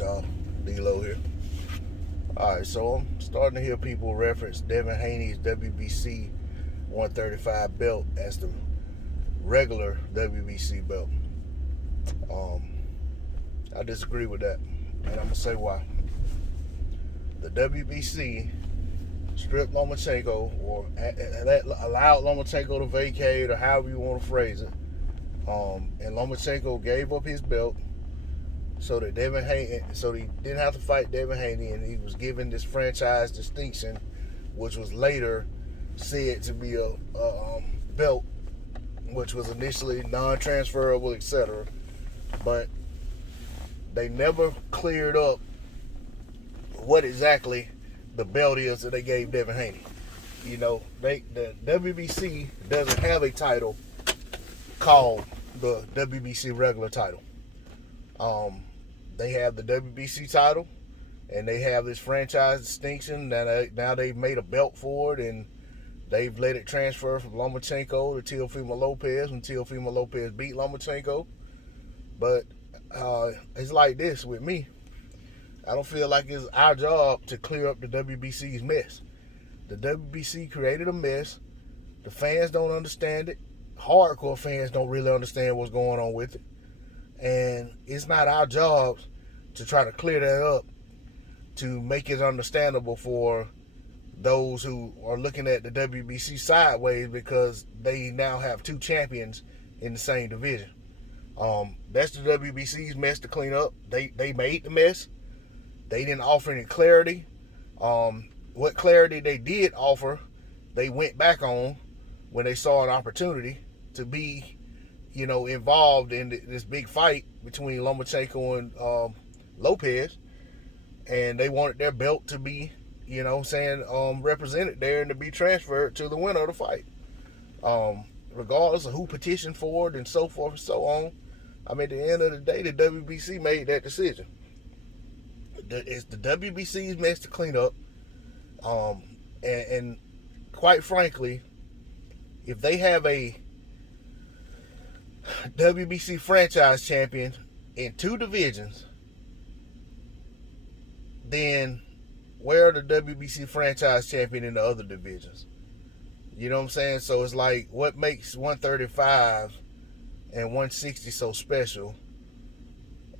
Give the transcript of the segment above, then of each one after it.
Alright, y'all. D-Lo here. Alright, so I'm starting to hear people reference Devin Haney's WBC 135 belt as the regular WBC belt. I disagree with that, and I'm going to say why. The WBC stripped Lomachenko, or allowed Lomachenko to vacate, or however you want to phrase it. And Lomachenko gave up his belt so that he didn't have to fight Devin Haney, and he was given this franchise distinction, which was later said to be a belt, which was initially non-transferable, etc. But they never cleared up what exactly the belt is that they gave Devin Haney. You know, the WBC doesn't have a title called the WBC regular title. They have the WBC title, and they have this franchise distinction. Now they've made a belt for it, and they've let it transfer from Lomachenko to Teofimo Lopez when Teofimo Lopez beat Lomachenko. But it's like this with me. I don't feel like it's our job to clear up the WBC's mess. The WBC created a mess. The fans don't understand it. Hardcore fans don't really understand what's going on with it. And it's not our job to try to clear that up, to make it understandable for those who are looking at the WBC sideways, because they now have two champions in the same division. That's the WBC's mess to clean up. They made the mess. They didn't offer any clarity. What clarity they did offer, they went back on when they saw an opportunity to be, involved in this big fight between Lomachenko and Lopez, and they wanted their belt to be, represented there and to be transferred to the winner of the fight. Regardless of who petitioned for it and so forth and so on, at the end of the day, the WBC made that decision. It's the WBC's mess to clean up, and quite frankly, if they have a WBC franchise champion in two divisions, then where are the WBC franchise champion in the other divisions? You know what I'm saying? So it's like, what makes 135 and 160 so special,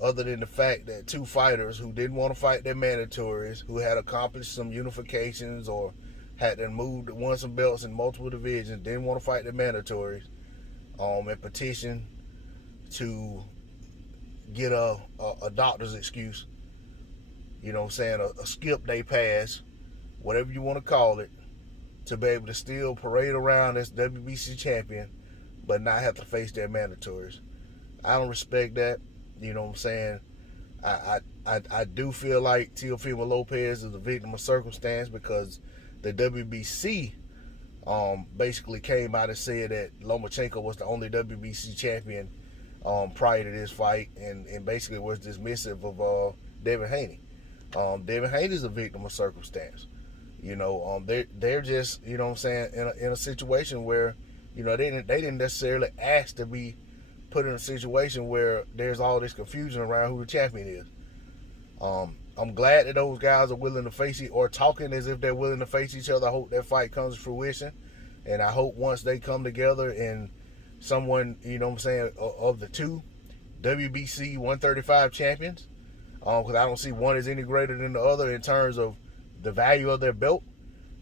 other than the fact that two fighters who didn't want to fight their mandatories, who had accomplished some unifications or had won some belts in multiple divisions, didn't want to fight their mandatories, and petition to get a doctor's excuse, a skip day pass, whatever you want to call it, to be able to still parade around as WBC champion, but not have to face their mandatories. I don't respect that. You know what I'm saying? I do feel like Teofimo Lopez is a victim of circumstance, because the WBC basically came out and said that Lomachenko was the only WBC champion prior to this fight, and basically was dismissive of Devin Haney. Devin Haney is a victim of circumstance. They're just, in a situation where, they didn't necessarily ask to be put in a situation where there's all this confusion around who the champion is. I'm glad that those guys are willing to face it, or talking as if they're willing to face each other. I hope that fight comes to fruition, and I hope once they come together and someone, of the two WBC 135 champions, because I don't see one as any greater than the other in terms of the value of their belt.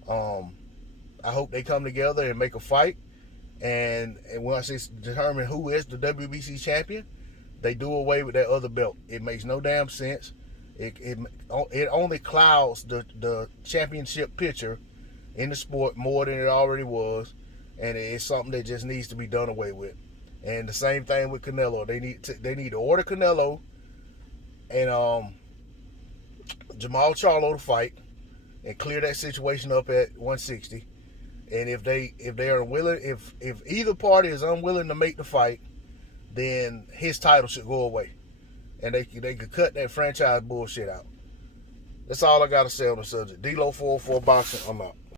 I hope they come together and make a fight, and once it's determined who is the WBC champion, they do away with that other belt. It makes no damn sense. It only clouds the championship picture in the sport more than it already was, and it's something that just needs to be done away with. And the same thing with Canelo. They need to order Canelo and Jamal Charlo to fight and clear that situation up at 160. And if they are willing, if either party is unwilling to make the fight, then his title should go away, and they could cut that franchise bullshit out. That's all I got to say on the subject. D-Lo 404 Boxing, I'm out.